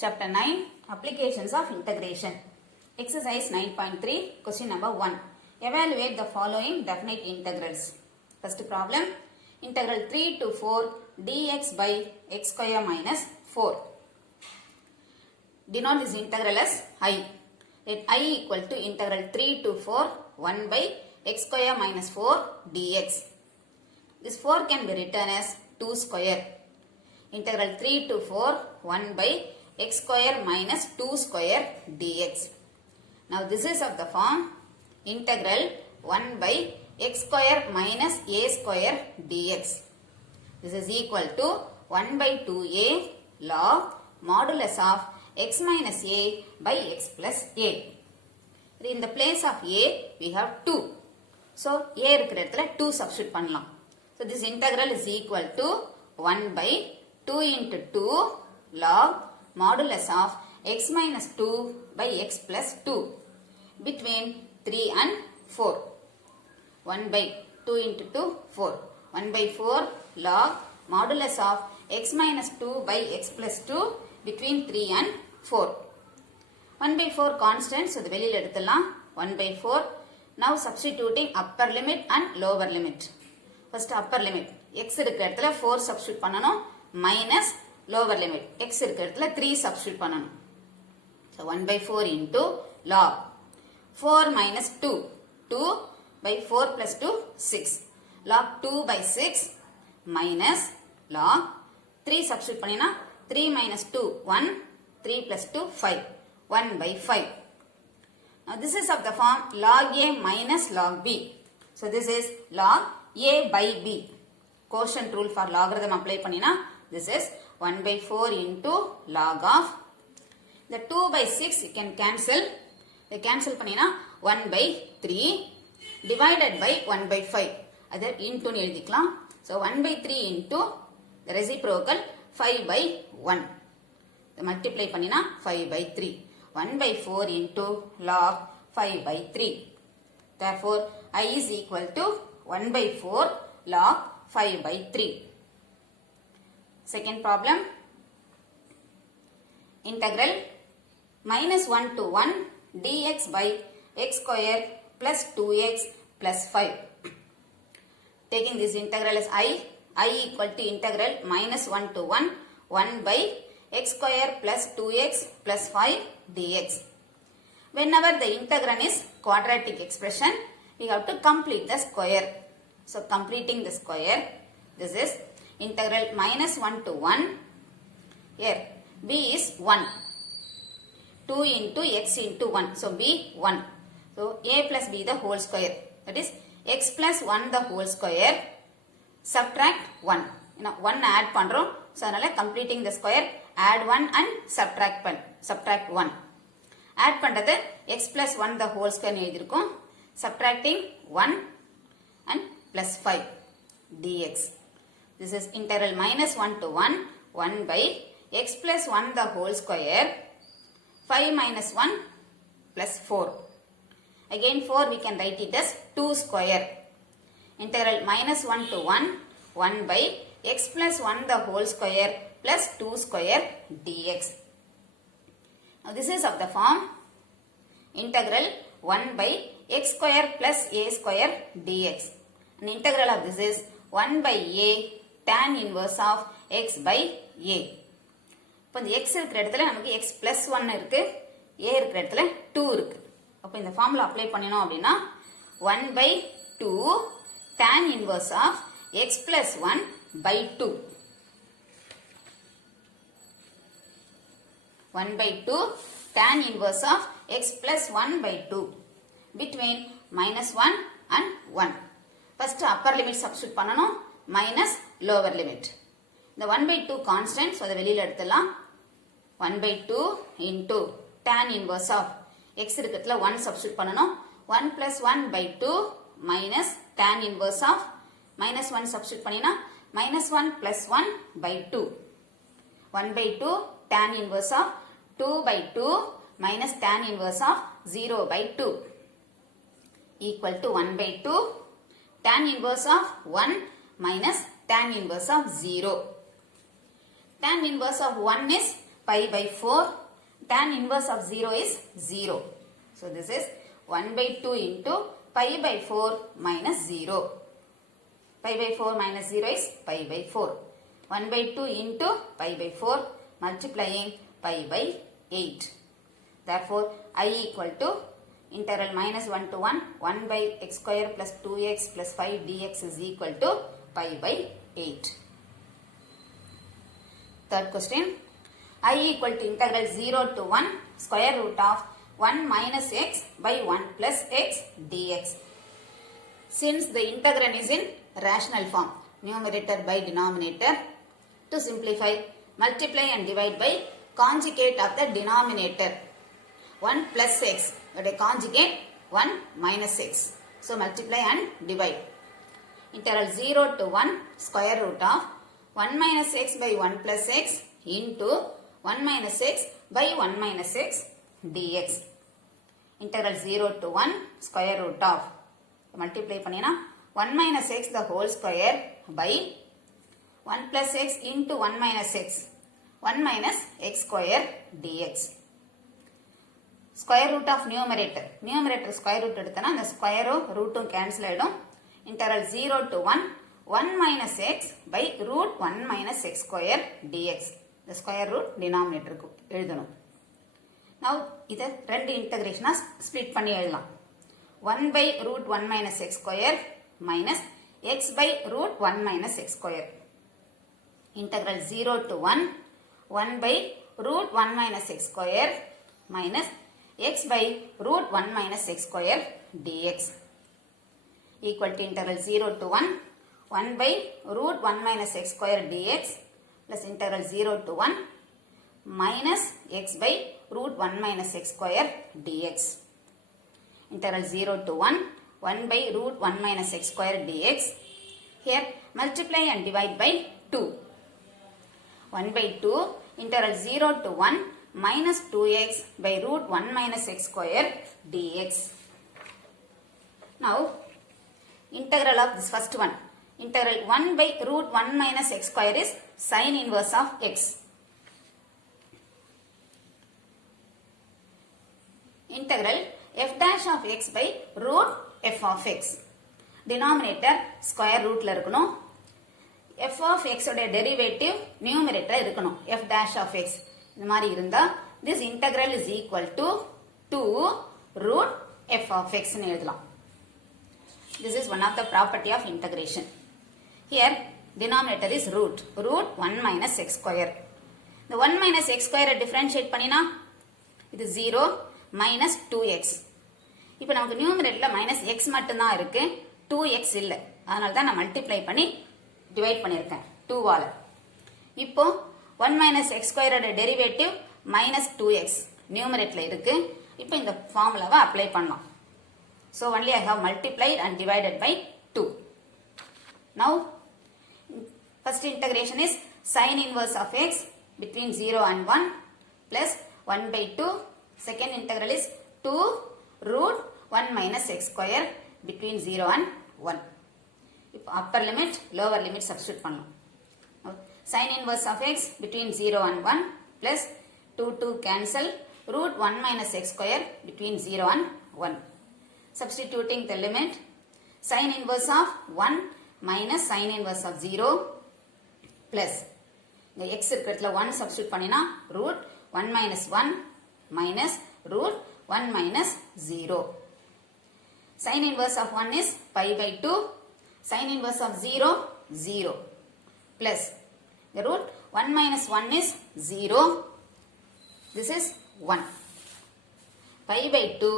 Chapter 9 Applications of Integration. Exercise 9.3, question number 1. Evaluate the following definite integrals. First problem, integral 3 to 4 dx by x square minus 4. Denote this integral as I. Let I equal to integral 3 to 4 1 by x square minus 4 dx. This 4 can be written as 2 square. Integral 3 to 4 1 by x square minus 2 square dx. Now this is of the form integral 1 by x square minus a square dx. This is equal to 1 by 2a log modulus of x minus a by x plus a. In the place of a we have 2. So a இருக்கிற இடத்துல 2 substitute பண்ணலாம். So this integral is equal to 1 by 2 into 2 log modulus of x minus 2 by x plus 2 between 3 and 4. 1 by 2 into 2, 4. 1 by 4 log modulus of x minus 2 by x plus 2 between 3 and 4. 1 by 4 constant, so the வெளியில் எடுத்துலாம் 1 by 4. Now substituting upper limit and lower limit. First upper limit, x இருக்கிற இடத்துல 4 substitute பண்ணணும் minus lower limit, x இருக்கிற இடத்துல 3 substitute பண்ணணும். So 1 by 4 into log 4 minus 2, 2 by 4 plus 2, 6. Log 2 by 6 minus log 3 substitute பண்ணினா 3 minus 2, 1, 3 plus 2, 5. 1 by 5. Now this is of the form log a minus log b. So this is log a by b. Quotient rule for logarithm apply பண்ணினா this is 1 by 4 into log of the 2 by 6 you can cancel. The cancel பண்ணினா 1 by 3 divided by 1 by 5. அது into னு எழுதிக்கலாம். So 1 by 3 into the reciprocal 5 by 1. The multiply பண்ணினா 5 by 3. 1 by 4 into log 5 by 3. Therefore, I is equal to 1 by 4 log 5 by 3. Second problem, integral minus 1 to 1 dx by x square plus 2x plus 5. Taking this integral as I equal to integral minus 1 to 1, 1 by x square plus 2x plus 5 dx. Whenever the integrand is quadratic expression, we have to complete the square. So completing the square, this is integral minus 1 to 1. Here b is 1. 2 into x into 1. So b 1. So a plus b the whole square. That is x plus 1 the whole square. Subtract 1. You know 1 add பண்றோம். So அதனால completing the square, add 1 and subtract 1. Add பண்றது x plus 1 the whole square எழுதிருக்கும். Subtracting 1 and plus 5 dx. This is integral minus 1 to 1, 1 by x plus 1 the whole square, 5 minus 1 plus 4. Again 4 we can write it as 2 square. Integral minus 1 to 1, 1 by x plus 1 the whole square plus 2 square dx. Now this is of the form integral 1 by x square plus a square dx. An integral of this is 1 by a tan inverse of x by a. இப்போ இந்த x இருக்கிற இடத்துல நமக்கு x plus 1 இருக்கு, a இருக்கிற இடத்துல 2 இருக்கு. அப்போ இந்த ஃபார்முலா அப்ளை பண்ணினோம் அப்படின்னா 1 by 2 tan inverse of x plus 1 by 2. 1 by 2 tan inverse of x plus 1 by 2 between minus 1 and 1. First upper limit substitute பண்ணனும் minus lower limit. The 1 by 2 constant, so the வெளியில் எடுத்துலாம் 1 by 2 into tan inverse of x இருக்கிறதுல 1 substitute பண்ணனும் 1 plus 1 by 2 minus tan inverse of minus 1 substitute பண்ணினா minus 1 plus 1 by 2. 1 by 2 tan inverse of 2 by 2 minus tan inverse of 0 by 2 equal to 1 by 2 tan inverse of 1 minus tan inverse of 0. Tan inverse of 1 is pi by 4. Tan inverse of 0 is 0. So this is 1 by 2 into pi by 4 minus 0. Pi by 4 minus 0 is pi by 4. 1 by 2 into pi by 4 multiplying pi by 8. Therefore, I equal to integral minus 1 to 1, 1 by x square plus 2x plus 5 dx is equal to pi by 8. Third question, I equal to integral 0 to 1 square root of 1 minus x by 1 plus x dx. Since the integrand is in rational form, numerator by denominator, to simplify, multiply and divide by conjugate of the denominator. 1 plus x, but a conjugate 1 minus x. So multiply and divide. Integral 0 to 1 square root of 1 minus x by 1 plus x into 1 minus x by 1 minus x dx. Integral 0 to 1 square root of, multiply panina 1 minus x the whole square by 1 plus x into 1 minus x, 1 minus x square dx. Square root of numerator, numerator square root எடுத்தனா அந்த ஸ்கொயரோ ரூட்டும் cancel ஆயிடும். Integral 0 to 1 1 minus x by root 1 minus x square dx. The square root denominator க்கு எழுதணும். Now இத ரெண்டு இன்டகிரேஷனா split பண்ணி எழுதலாம். 1 by root 1 minus x square minus x by root 1 minus x square. Integral 0 to 1 1 by root 1 minus x square minus x by root 1 minus x square dx equal to integral 0 to 1 1 by root 1 minus x square dx plus integral 0 to 1 minus x by root 1 minus x square dx. Integral 0 to 1 1 by root 1 minus x square dx. Here multiply and divide by 2. 1 by 2 integral 0 to 1 minus 2x by root 1 minus x square dx. Now, integral of this first one, integral 1 by root 1 minus x square is sine inverse of x. Integral f dash of x by root f of x. Denominator square root la irukanum. f of x oda derivative numerator irukanum. f dash of x. இந்த மாதிரி இருந்தா this integral is equal to 2 root f of x ன்னு எழுதலாம். This is one of the property of integration. Here denominator is root 1 minus x square. The 1 minus x square differentiate பண்ணினா இது 0 minus 2x. இப்போ நமக்கு numeratorல minus x மட்டும்தான் இருக்கு, 2x இல்ல. அதனால தான் நான் மல்டிப்ளை பண்ணி டிவைட் பண்ணியிருக்கேன் 2 வால. இப்போ 1 minus x square ஓட டெரிவேட்டிவ் minus 2x நியூமரேட்டர்ல இருக்கு. இப்போ இந்த ஃபார்முலாவை அப்ளை பண்ணலாம். So only I have multiplied and divided by 2. Now first integration is sine inverse of x between 0 and 1 plus 1 by 2. Second integral is 2 root 1 minus x square between 0 and 1. இப்போ upper limit lower limit substitute பண்ணலாம். Sine inverse of x between 0 and 1 plus 2 cancel root 1 minus x square between 0 and 1. Substituting the limit, sine inverse of 1 minus sine inverse of 0 plus the x இருக்கிறதுல 1 substitute பண்ணினா root 1 minus 1 minus root 1 minus 0. Sine inverse of 1 is pi by 2, sine inverse of 0 0 plus the root 1 minus 1 is 0. This is 1. Pi by 2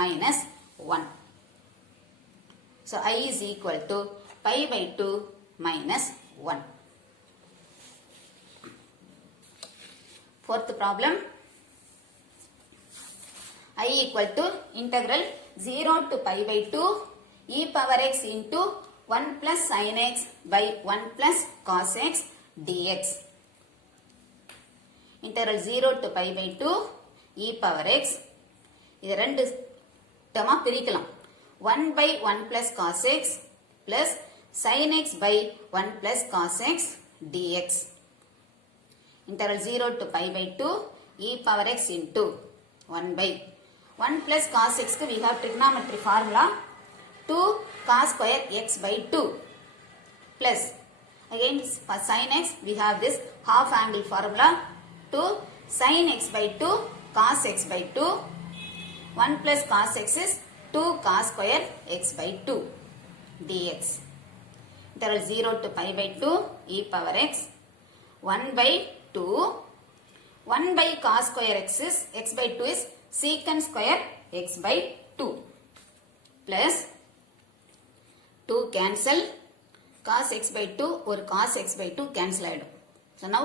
minus 1. So I is equal to pi by 2 minus 1. Fourth problem. I equal to integral 0 to pi by 2 e power x into 1 plus sin x by 1 plus cos x dx. Integral 0 to pi by 2 e power x. இது ரெண்டு டேர்மா பிரிக்கலாம். 1 by 1 plus cos x plus sin x by 1 plus cos x dx. integral 0 to pi by 2 e power x into 1 by 1 plus cos x we have trigonometry formula 2 cos square x by 2 plus again for sin x we have this half angle formula 2 sin x by 2 cos x by 2 1 plus cos x is 2 cos square x by 2 dx. Integral 0 to pi by 2 e power x 1 by 2 1 by cos square x is x by 2 is secant square x by 2 plus 2 cancel cos x by 2 or cos x by 2 cancel ஆயிடும். So now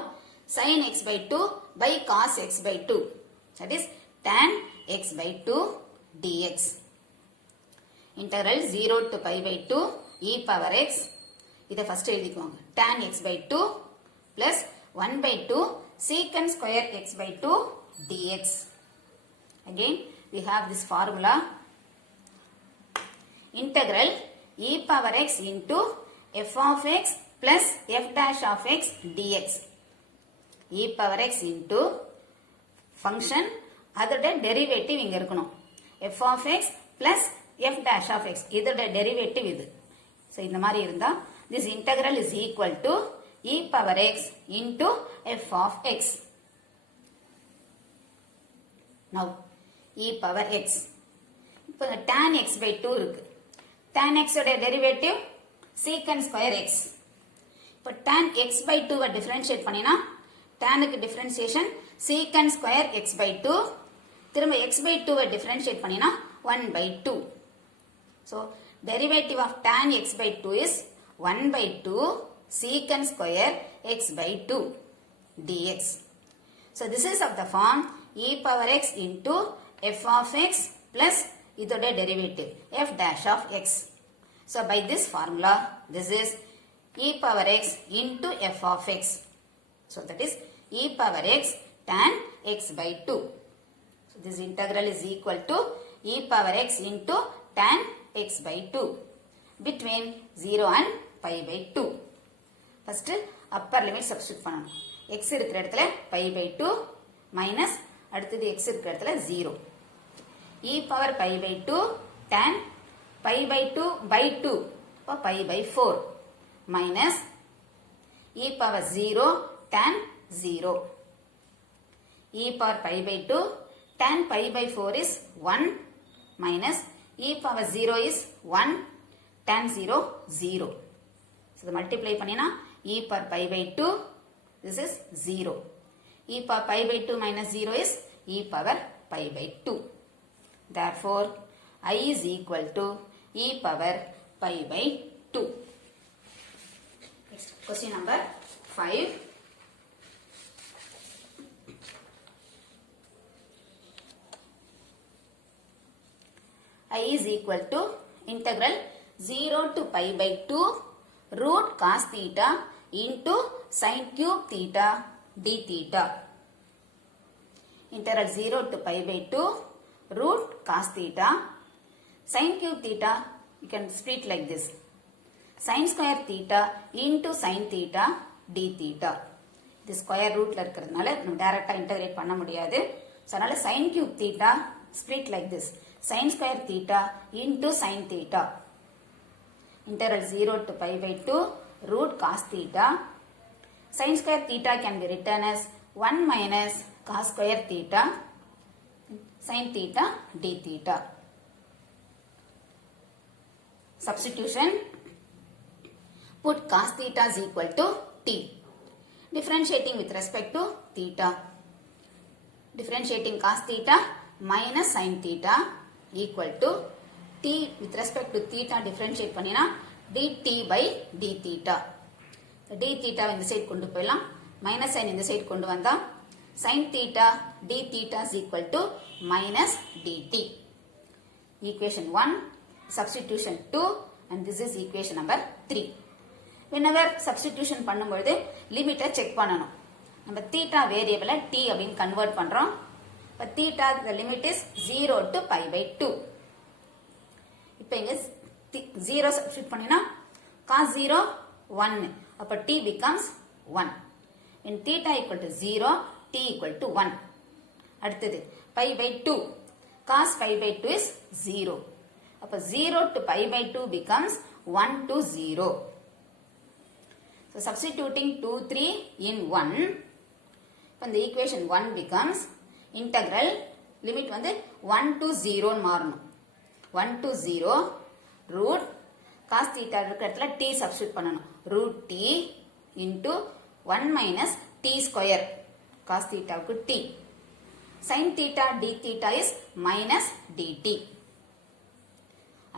sin x by 2 by cos x by 2 that is tan x by 2 dx. Integral 0 to pi by 2 e power x இதை first எழுதிக்குவாங்க tan x by 2 plus 1 by 2 secant square x by 2 dx. Again we have this formula integral e power x into f of x plus f dash of x dx. e power x into function அதோட derivative இங்க இருக்கணும் f of x plus f dash of x இதோட derivative இது. So இந்த மாதிரி இருந்தா this integral is equal to e power x into f of x. Now e power x இப்போ tan x by 2 இருக்கு tan x ஓட derivative secant square x. இப்போ tan x by 2 differentiate பண்ணினா tan க்கு differentiation secant square x by 2 திரும்ப x by 2 differentiate பண்ணினா 1 by 2. So derivative of tan x by 2 is 1 by 2 secant square x by 2 dx. So this is of the form e power x into f of x plus இதோட derivative f dash of x. So by this formula this is e power x into f of x. So that is e power x tan x by 2. So this integral is equal to e power x into tan x by 2 between 0 and pi by 2. First upper limit substitute பண்ணணும் x இருக்கிற இடத்துல pi by 2 minus அடுத்தது x இருக்கிற இடத்துல 0 e power pi by 2 tan pi by 2 by 2 அப்போ pi by 4 minus e power 0 tan 0 e power pi by 2 tan pi by 4 is 1 minus e power 0 is 1 tan 0 0. So the multiply பண்ணினா e power pi by 2 this is 0. e power pi by 2 minus 0 is e power pi by 2. Therefore I is equal to e power pi by 2. Next question number 5. I is equal to integral 0 to pi by 2 root cos theta into sin cube theta d theta. Integral 0 to pi by 2 root cos theta sin cube theta you can split like this sin square theta into sin theta d theta. இது square ரூட்ல இருக்கிறதுனால நம்ம டைரக்டா integrate பண்ண முடியாது. So அதனால sin cube theta split like this sin square theta into sin theta. Integral 0 to pi by 2 root cos theta. Sin square theta can be written as 1 minus cos square theta sin theta d theta. Substitution. Put cos theta is equal to t. Differentiating with respect to theta. Differentiating cos theta minus sin theta equal to t with respect to theta differentiate பண்ணினா dt by d theta. d theta இந்த side கொண்டு போயிடலாம் minus sin இந்த side கொண்டு வந்தா sin theta d theta is equal to minus dt. Equation 1 substitution 2 and this is equation number 3. Whenever substitution பண்ணும்போது லிமிட்டை check பண்ணணும். நம்ம theta வேரியபிளை t அப்படின்னு கன்வர்ட் பண்றோம். இப்போ theta the limit is 0 to pi by 2. இப்போ இங்க 0 substitute பண்ணினா cos 0 1 அப்போ t becomes 1. when theta equal to 0, t equal to 1. அடுத்தது pi by 2. Cos pi by 2 is 0. அப்ப 0 to pi by 2 becomes 1 to 0. So substituting 2, 3 in 1. Then the equation 1 becomes integral limit வந்து 1 to 0 மாறணும். 1 to 0 root cos theta இருக்கிறதுல t substitute பண்ணணும். root t into 1 minus t square. cos theta க்கு t. sin theta d theta is minus dt.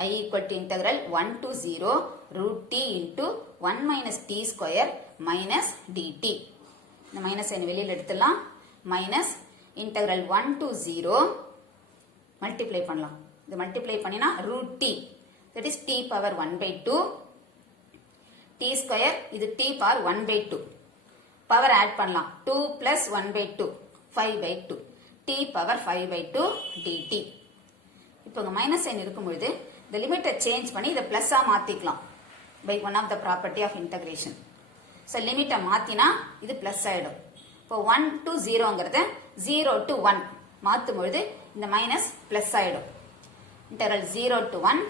I equal to integral 1 to 0 root t into 1 minus t square minus dt. இந்த minus ஐ வெளியில் எடுத்துலாம். minus integral 1 to 0 multiply பண்ணலாம். இது multiply பண்ணினா root t, that is t power 1 by 2, t square இது t power 1 by 2, power add பண்ணலாம் 2 plus 1 by 2, 5 by 2, t power 5 by 2 dt. இப்போ இங்க minus sign இருக்கும் பொழுது இந்த லிமிட்டை சேஞ்ச் பண்ணி இதை பிளஸ்ஸா மாத்திக்கலாம் by one of the property of integration. so லிமிட்டை மாத்தினா இது பிளஸ் ஆயிடும். இப்போ 1 to 0ங்கிறத 0 to 1 மாத்தும் பொழுது இந்த மைனஸ் பிளஸ் ஆயிடும். integral 0 to 1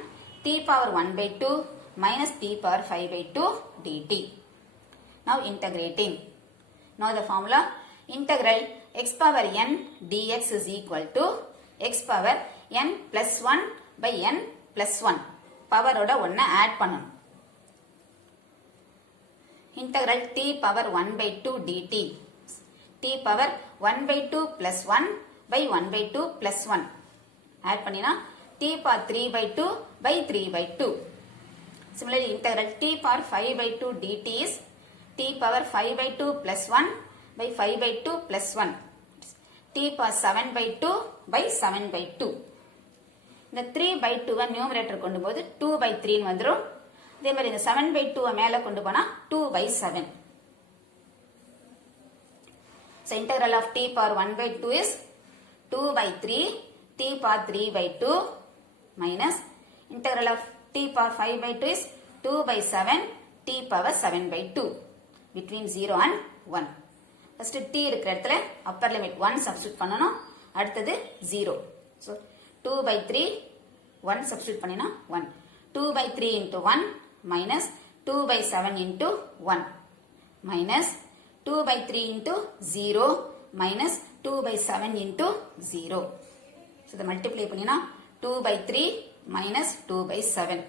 t power 1 by 2 minus t power 5 by 2 dt. now integrating. now the formula integral x power n dx is equal to x power n plus 1 by n plus 1 power ஓட 1 add பண்ணணும். integral t power 1 by 2 dt, t power 1 by 2 plus 1 by 1 by 2 plus 1 add பண்ணினா t power 3 by 2 by 3 by 2. similarly integral t power 5 by 2 dt is t power 5 by 2 plus 1 by 5 by 2 plus 1, t power 7 by 2 by 7 by 2. இந்த 3 by 2 numerator கொண்டு போது 2 by 3 வந்துரும். அதே மாதிரி இந்த 7 by 2 மேல கொண்டு போனா 2 by 7. so integral of t power 1 by 2 is 2 by 3 t power 3 by 2 minus integral of t power 5 by 2 is 2 by 7 t power 7 by 2 between 0 and 1. first t இருக்கிற இடத்துல upper limit 1 substitute பண்ணனும். அடுத்தது 0. so 2 by 3 1 substitute பண்ணினா 1. 2 by 3 into 1 minus 2 by 7 into 1 minus 2 by 3 into 0 minus 2 by 7 into 0. so the multiply பண்ணினா 2 by 3 minus 2 by 7.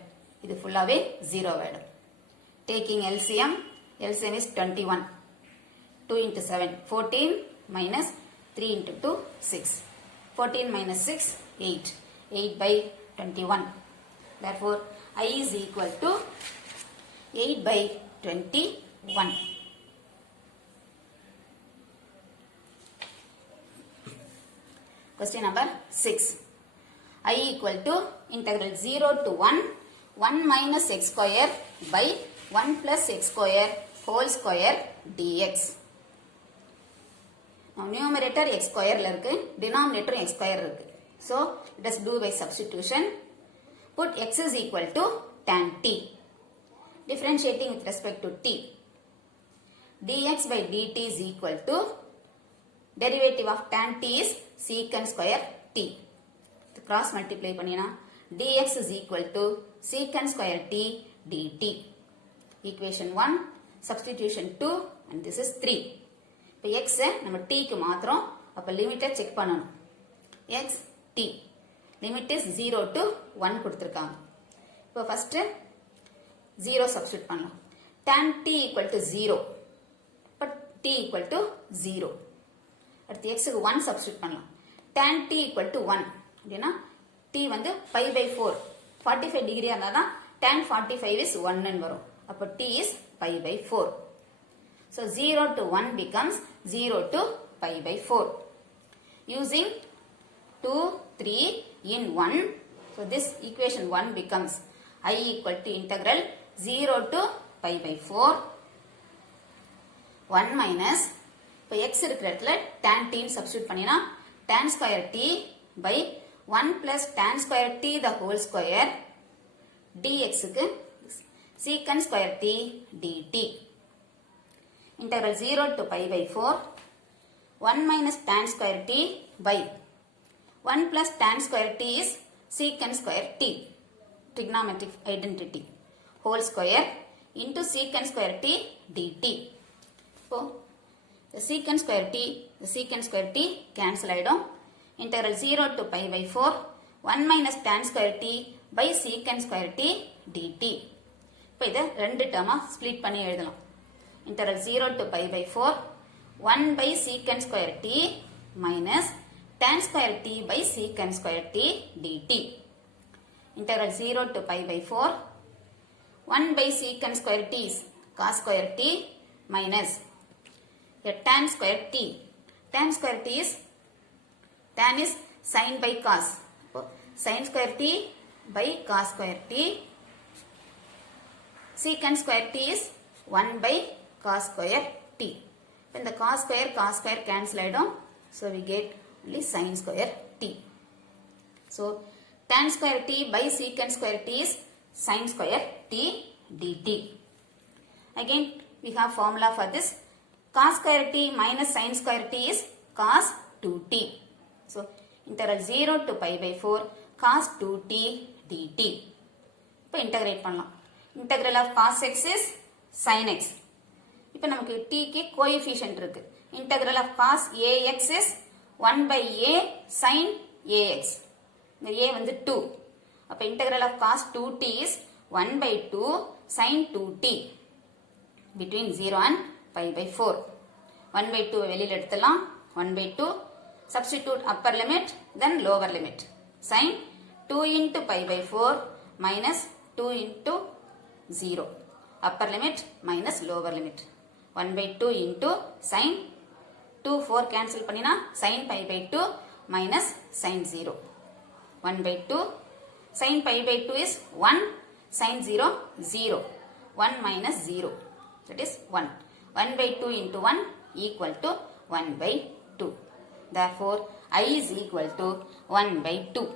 இது ஃபுல்லாவே 0 ஆயிடும். taking LCM, LCM is 21. 2 into 7 14 minus 3 into 2 6. 14 minus 6 8. 8 by 21. therefore I is equal to 8 by 21. question number 6. I equal to integral 0 to 1 minus x square by 1 plus x square whole square dx. now numerator x square ல இருக்கு, denominator x square இருக்கு. so let us do by substitution. put x is equal to tan t. differentiating with respect to t. dx by dt is equal to derivative of tan t is secant square t. cross multiply பண்ணினா dx is equal to secant square t dt. equation 1, substitution 2 and this is 3. இப்போ x நம்ம t க்கு மாத்திரம். அப்ப லிமிட்டை check பண்ணணும். x t limit is 0 to 1 கொடுத்திருக்காங்க. இப்போ first 0 substitute பண்ணலாம். tan t equal to 0 but t equal to 0. அடுத்து x க்கு 1 substitute பண்ணலாம். tan t equal to 1 அப்படினா t வந்து pi by 4 45 டிகிரி இருந்தாதான் tan 45 is 1 ன்னு வரும். அப்ப t is pi by 4. so 0 to 1 becomes 0 to pi by 4. using 2 3 in 1. so this equation 1 becomes I equal to integral 0 to pi by 4 1 minus இப்போ x இருக்கிற இடத்துல tan t substitute பண்ணினா tan square t by 1 plus tan square t the whole square dx க்கு secant square t dt. integral 0 to pi by 4 1 minus tan square t by 1 plus tan square t is secant square t, trigonometric identity, whole square into secant square t dt. So, the secant square t cancel ஆயிடும். Integral 0 to pi by 4 1 minus tan square t by secant square t dt. இப்போ இதை ரெண்டு டேர்மா split பண்ணி எழுதலாம். Integral 0 to pi by 4 1 by secant square t minus tan square t by secant square t dt. Integral 0 to pi by 4 1 by secant square t is cos square t minus tan square t. Tan square t is tan is sin by cos. Sin square t by cos square t. Secant square t is 1 by cos square t. When the cos square cancel ஆயிடும். So we get only sin square t. So tan square t by secant square t is sin square t dt. Again we have formula for this. Cos square t minus sin square t is cos 2t. So integral 0 to pi by 4 cos 2t dt. இப்போ integrate பண்ணலாம். Integral of cos x is sin x. இப்போ நமக்கு t க்கு coefficient இருக்கு. Integral of cos ax is 1 by a sin ax. இந்த a வந்து 2. அப்போ integral of cos 2t is 1 by 2 sin 2t between 0 and pi by 4. 1 by 2 வெளியில் எடுத்துலாம். 1 by 2 substitute upper limit then lower limit. Sin 2 into pi by 4 minus 2 into 0. Upper limit minus lower limit. 1 by 2 into sin 2 4 cancel பண்ணினா sin pi by 2 minus sin 0. 1 by 2 sin pi by 2 is 1 sin 0 0. 1 minus 0 that is 1. 1 by 2 into 1 equal to 1 by 2. Therefore I is equal to 1 by 2.